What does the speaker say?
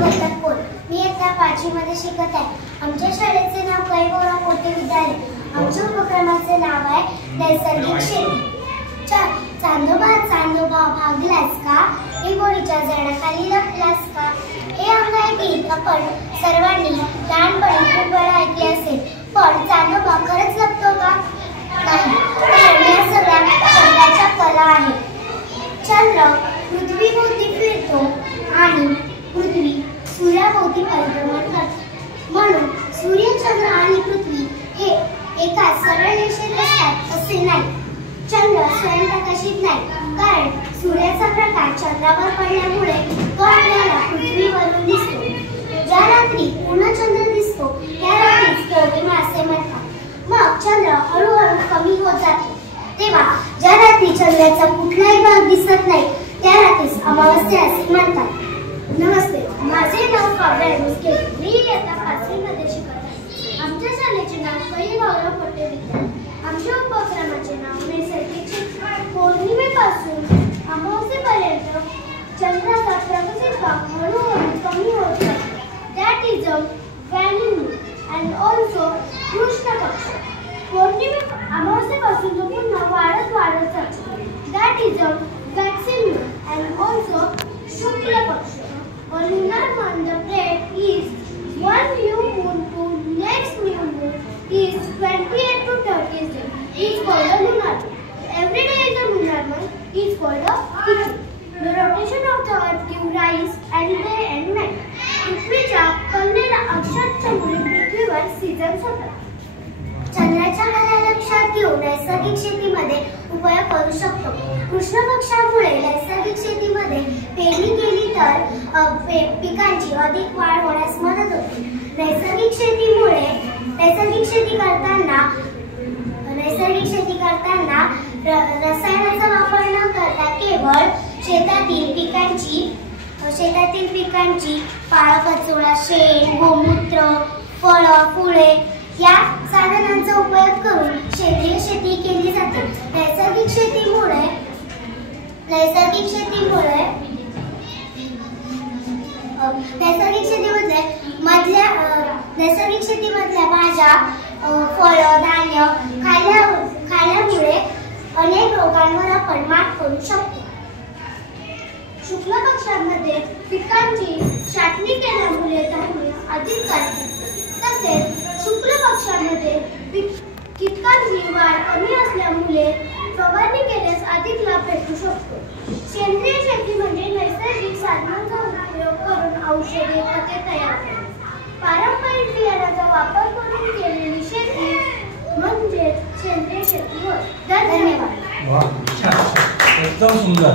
कोण? मी इयत्ता 5वी मध्ये शिकत आहे. आमच्या शाळेचे नाव कैगोरा मोठे विद्यालय. आमच्या उपक्रमाचे नाव आहे नैसर्गिक शेती. चांदोबा चांदोबा भागलास का, हे गोडीच्या झाडाखाली लपलास का. हे अंग आहे गीत आपण सर्वांनी लहानपणी खूप वेळा ऐकले असेल. पण चांदोबा खरंच लपतो का? नाही, कारण या सगळ्या शब्दाच्या कला आहे. चंद्र पृथ्वीभोवती फिरतो आणि पृथ्वी सूर्याभोवती परिभ्रमण करते. म्हणून सूर्य, चंद्र आणि पृथ्वी हे एकाच सरळ रेषेत असतात असे नाही. चंद्र स्वयंप्रकाशित नाही, कारण सूर्याचा प्रकाश चंद्रावर पडल्यामुळे तो आपल्याला पृथ्वीवरून दिसतो. ज्या रात्री पूर्ण चंद्र दिसतो त्या रात्रीच पौर्णिमा असे म्हणतात. मग चंद्र हळूहळू कमी होत जातो. तेव्हा ज्या रात्री चंद्राचा कुठलाही भाग दिसत नाही त्या रात्रीस अमावस्या असे म्हणतात. नमस्ते, माझे नाव काव्या मुस्के. मी इयत्ता 5वी मध्ये शिकत आहे. आमच्या शाळेचे नाव कैगोरा मोठे विद्यालय. आमच्या उपक्रमाचे नाव नैसर्गिक शेती. पौर्णिमेपासून अमावस्येपर्यंत चंद्राचा प्रकाशित भाग हळूहळू कमी होत जातो. That is a waning and also Krishna Paksha. अमावस्येपासून तो पुन्हा वाढत जातो. That is a waxing and also Shukla Paksha. A lunar month, the period is one new moon to next new moon is 28 to 30 days. Is called a lunar month. Every day is a lunar month. Is called a tithi. The rotation of the earth gives rise and day and night. पृथ्वीच्या कल्लेला अक्षांशामुळे पृथ्वीवर seasons होतात. चंद्राच्या कला लक्षात घेऊन नैसर्गिक शेतीमध्ये उपयोग करू शकतो. कृष्ण पक्षामुळे नैसर्गिक शेतीमध्ये पेरणी केली तर पिकांची अधिक वाढ होण्यास मदत होते. नैसर्गिक शेती करताना रसायनाचा वापर न करता केवळ शेतातील पिकांची पाळकचोळा, शेण, गोमूत्र, फळं, फुले या साधनांचा उपयोग करून सेंद्रिय शेती केली जाते. नैसर्गिक शेतीमधल्या भाज्या, फळं, धान्य खाल्ल्यामुळे अनेक रोगांवर आपण मात करू शकतो. शुक्ल पक्षामध्ये पिकांची छाटणी केल्यामुळे धान्य अधिक काढते. तसेच शुक्ल पक्षामध्ये कीटकांची वाढ कमी असल्यामुळे फवारणी केल्यास अधिक लाभ भेटू शकतो. सेंद्रिय शेती म्हणजे नैसर्गिक साधनांचा उपयोग करून औषधे, खते तयार करणे. पारंपरिक बियाणांचा वापर करून केलेली शेती म्हणजे सेंद्रिय शेती होय. धन्यवाद. एकदम सुंदर.